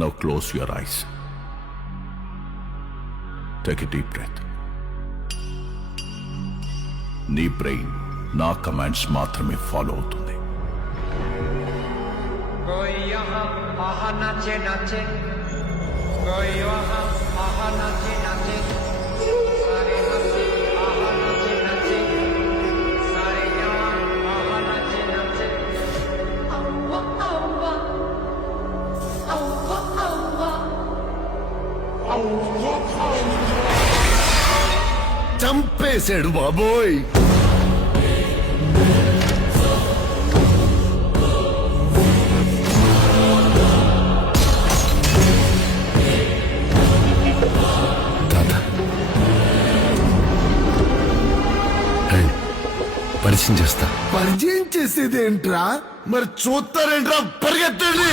Now close your eyes. Take a deep breath. నీ brain నా commands మాత్రమే follow అవుతుంది. कोई यहाँ आहा नाचे नाचे, कोई वहाँ आहा नाचे नाचे, सारे हंसे आहा नाचे नाचे, सारे यहाँ आहा नाचे नाचे. Aua, aua, aua, aua, చంపేశాడు బాబోయ్. పరిచయం చేస్తా. పరిచయం చేసేది ఏంట్రా? మరి చూస్తారేంట్రా? పరిగెత్తండి.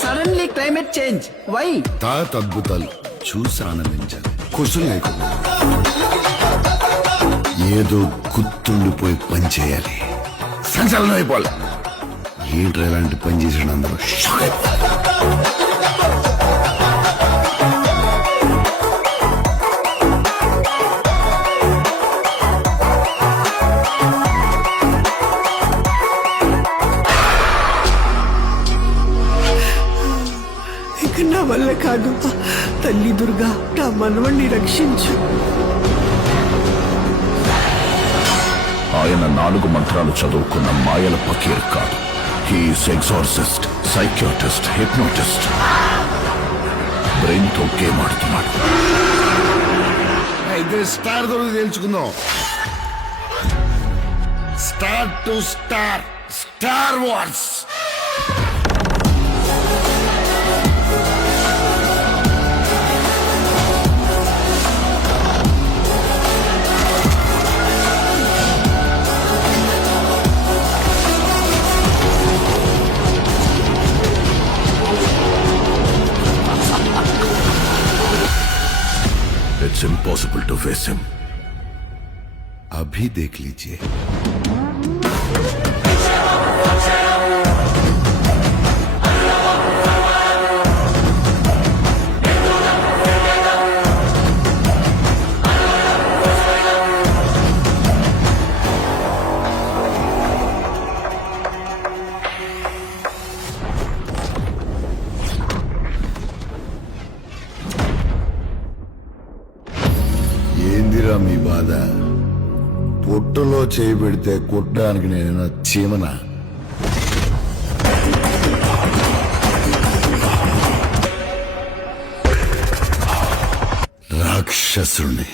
Suddenly climate change why? తాత అద్భుతాలు చూసి ఆనందించాలి. క్వశ్చన్ లేకుండా ఏదో గుర్తుండిపోయి పని చేయాలి. సంచలనం అయిపోవాలి. ఏంట్రా ఇలాంటి పని చేసాడు? అందరూ షాక్ అయిపోవాలి. ఇక నా వల్ల కాదు. తల్లి దుర్గా నా మనవణ్ణి రక్షించు. ఆయన 4 మంత్రాలు చదువుకున్న మాయల పకీర్ కాదు. He's exorcist, psychiatrist, hypnotist. Brain తో గేమ్ ఆడుతున్నాడు. అయితే స్టార్ దొరికి తెలుసుకుందాం. Star to star, star wars. It's impossible to face him. अभी देख लीजिए. ఏందిరా మీ బాధ? పొట్టులో చేయి పెడితే కొట్టడానికి నేను చీమనా? రాక్షసుని